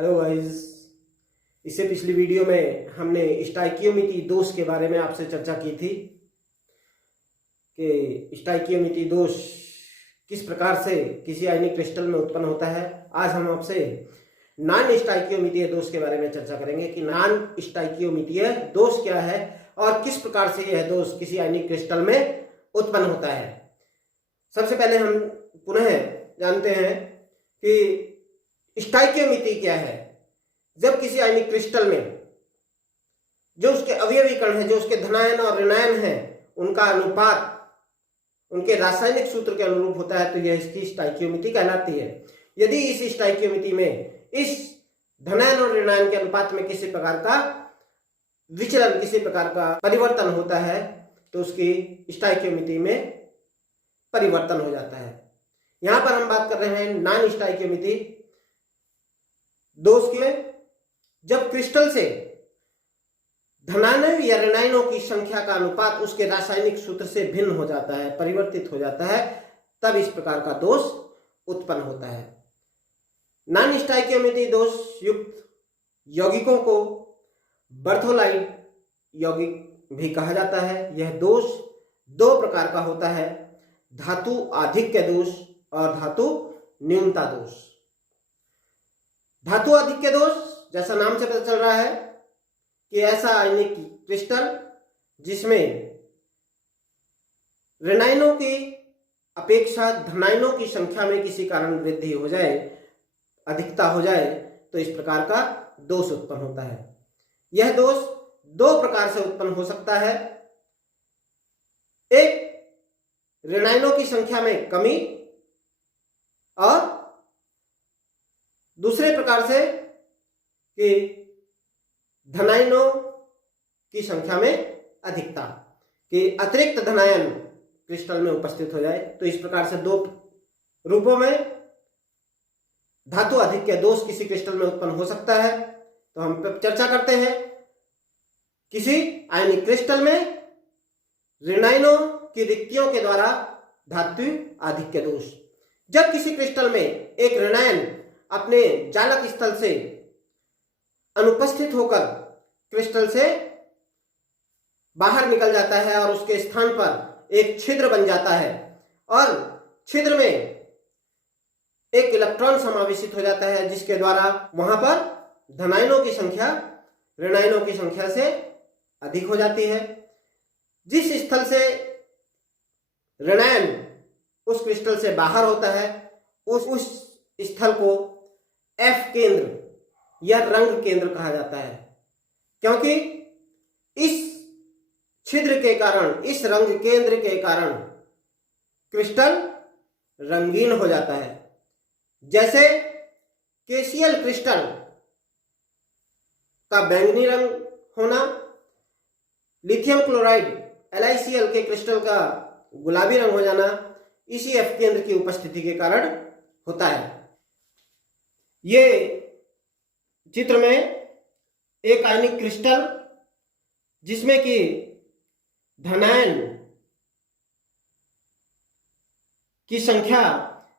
Hello guys. इससे पिछली video में हमने स्टाइकियोमीट्री दोष के बारे में आपसे चर्चा की थी कि स्टाइकियोमीट्री दोष किस प्रकार से किसी आयनिक क्रिस्टल में उत्पन्न होता है। आज हम आपसे नॉन स्टाइकियोमीट्री दोष के बारे में चर्चा करेंगे कि नॉन स्टाइकियोमीट्री दोष क्या है और किस प्रकार से यह दोष किसी आयनिक क्रिस्टल में उत्पन्न होता है। सबसे पहले हम पुनः जानते हैं कि स्टाइकियोमीट्री क्या है। जब किसी आयनिक क्रिस्टल में जो उसके अवयवी कण है, जो उसके धनायन और ऋणायन है, उनका अनुपात उनके रासायनिक सूत्र के अनुरूप होता है तो यह इसकी स्टाइकियोमीट्री कहलाती है। यदि इस स्टाइकियोमीट्री में इस धनायन और ऋणायन के अनुपात में किसी प्रकार का विचलन, किसी प्रकार का परिवर्तन होता है तो उसकी स्टाइकियोमीट्री में परिवर्तन हो जाता है। यहां पर हम बात कर रहे हैं नॉन स्टाइकियोमीट्री दोष के। जब क्रिस्टल से धनायनों या ऋणायनों की संख्या का अनुपात उसके रासायनिक सूत्र से भिन्न हो जाता है, परिवर्तित हो जाता है, तब इस प्रकार का दोष उत्पन्न होता है। नॉन स्टाइकियोमीट्री दोष युक्त यौगिकों को बर्थोलाइड यौगिक भी कहा जाता है। यह दोष दो प्रकार का होता है, धातु आधिक्य दोष और धातु न्यूनता दोष। धातु आधिक्य दोष जैसा नाम से पता चल रहा है कि ऐसा आयनिक क्रिस्टल जिसमें ऋणायनों की अपेक्षा धनायनों की संख्या में किसी कारण वृद्धि हो जाए, अधिकता हो जाए, तो इस प्रकार का दोष उत्पन्न होता है। यह दोष दो प्रकार से उत्पन्न हो सकता है। एक, ऋणायनों की संख्या में कमी, और दूसरे प्रकार से कि धनायनों की संख्या में अधिकता, कि अतिरिक्त धनायन क्रिस्टल में उपस्थित हो जाए। तो इस प्रकार से दो रूपों में धातु आधिक्य दोष किसी क्रिस्टल में उत्पन्न हो सकता है। तो हम चर्चा करते हैं किसी आयनिक क्रिस्टल में ऋणायनों की रिक्तियों के द्वारा धातु आधिक्य दोष। जब किसी क्रिस्टल में एक ऋणायन अपने जालक स्थल से अनुपस्थित होकर क्रिस्टल से बाहर निकल जाता है और उसके स्थान पर एक छिद्र बन जाता है और छिद्र में एक इलेक्ट्रॉन समावेशित हो जाता है, जिसके द्वारा वहां पर धनायनों की संख्या ऋणायनों की संख्या से अधिक हो जाती है। जिस स्थल से ऋणायन उस क्रिस्टल से बाहर होता है उस स्थल को एफ केंद्र या रंग केंद्र कहा जाता है, क्योंकि इस छिद्र के कारण, इस रंग केंद्र के कारण क्रिस्टल रंगीन हो जाता है। जैसे केसीएल क्रिस्टल का बैंगनी रंग होना, लिथियम क्लोराइड LiCl के क्रिस्टल का गुलाबी रंग हो जाना, इसी एफ केंद्र की उपस्थिति के कारण होता है। ये चित्र में एक आयनिक क्रिस्टल जिसमें कि धनायन की संख्या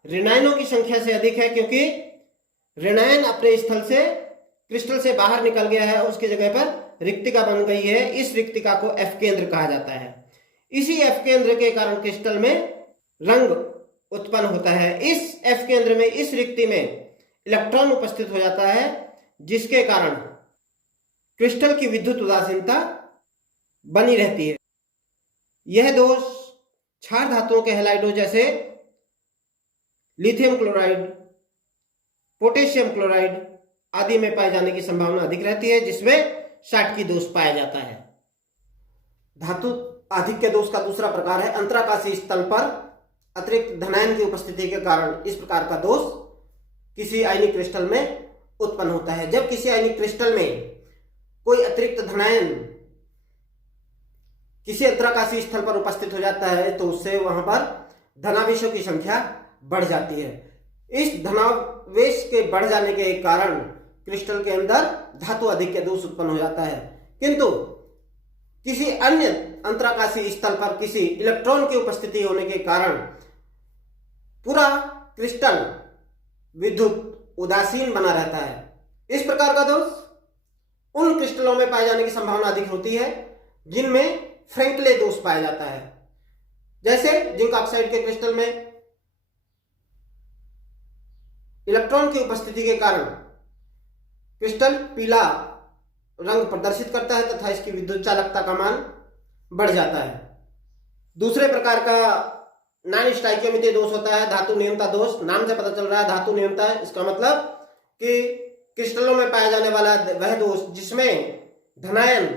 ऋणायनों की संख्या से अधिक है, क्योंकि ऋणायन अपने स्थल से क्रिस्टल से बाहर निकल गया है, उसकी जगह पर रिक्तिका बन गई है। इस रिक्तिका को एफ केंद्र कहा जाता है। इसी एफ केंद्र के कारण क्रिस्टल में रंग उत्पन्न होता है। इस एफ केंद्र में, इस रिक्ति में इलेक्ट्रॉन उपस्थित हो जाता है, जिसके कारण क्रिस्टल की विद्युत उदासीनता बनी रहती है। यह दोष क्षार धातुओं के हैलाइडों जैसे लिथियम क्लोराइड, पोटेशियम क्लोराइड आदि में पाए जाने की संभावना अधिक रहती है, जिसमें शाटकी दोष पाया जाता है। धातु आधिक्य दोष का दूसरा प्रकार है अंतराकाशीय स्थल पर अतिरिक्त धनायन की उपस्थिति के कारण इस प्रकार का दोष किसी आयनिक क्रिस्टल में उत्पन्न होता है। जब किसी आयनिक क्रिस्टल में कोई अतिरिक्त धनायन किसी अंतराकाशीय स्थल पर उपस्थित हो जाता है तो उससे वहां पर धनावेशों की संख्या बढ़ जाती है। इस धनावेश के बढ़ जाने के कारण क्रिस्टल के अंदर धातु आधिक्य दोष उत्पन्न हो जाता है। किंतु किसी अन्य अंतराकाशीय स्थल पर किसी इलेक्ट्रॉन की उपस्थिति होने के कारण पूरा क्रिस्टल विद्युत उदासीन बना रहता है। इस प्रकार का दोष उन क्रिस्टलों में पाए जाने की संभावना अधिक होती है जिनमें फ्रैंकले दोष पाया जाता है। जैसे जिंक ऑक्साइड के क्रिस्टल में इलेक्ट्रॉन की उपस्थिति के कारण क्रिस्टल पीला रंग प्रदर्शित करता है तथा इसकी विद्युत चालकता का मान बढ़ जाता है। दूसरे प्रकार का नॉन स्टाइकियोमेट्री दोष होता है धातु नियमता दोष। नाम से पता चल रहा है धातु नियमता है, इसका मतलब कि क्रिस्टलों में पाया जाने वाला वह दोष जिसमें धनायन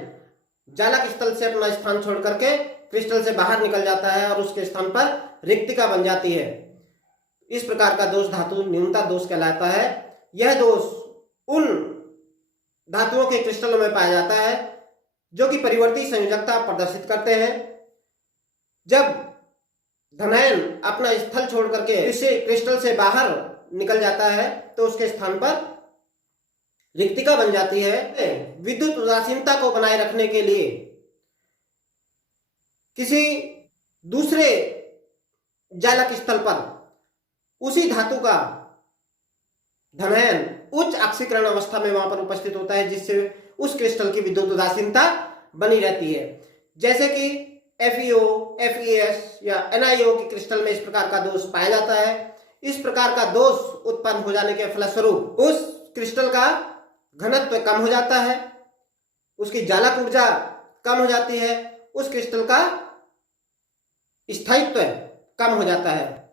जालक स्थल से अपना स्थान छोड़ करके क्रिस्टल से बाहर निकल जाता है और उसके स्थान पर रिक्तिका बन जाती है। इस प्रकार का दोष धातु न्यूनता दोष कहलाता है। यह दोष उन धातुओं के क्रिस्टलों में पाया जाता है जो कि परिवर्ती संयोजकता प्रदर्शित करते हैं। जब धनायन अपना स्थल छोड़ करके इसे क्रिस्टल से बाहर निकल जाता है तो उसके स्थान पर रिक्तिका बन जाती है। विद्युत उदासीनता को बनाए रखने के लिए किसी दूसरे जालक स्थल पर उसी धातु का धनायन उच्च ऑक्सीकरण अवस्था में वहां पर उपस्थित होता है जिससे उस क्रिस्टल की विद्युत उदासीनता बनी रहती है। जैसे कि FeO, FeS या NiO के क्रिस्टल में इस प्रकार का दोष पाया जाता है। इस प्रकार का दोष उत्पन्न हो जाने के फलस्वरूप उस क्रिस्टल का घनत्व कम हो जाता है, उसकी जालक ऊर्जा कम हो जाती है, उस क्रिस्टल का स्थायित्व कम हो जाता है।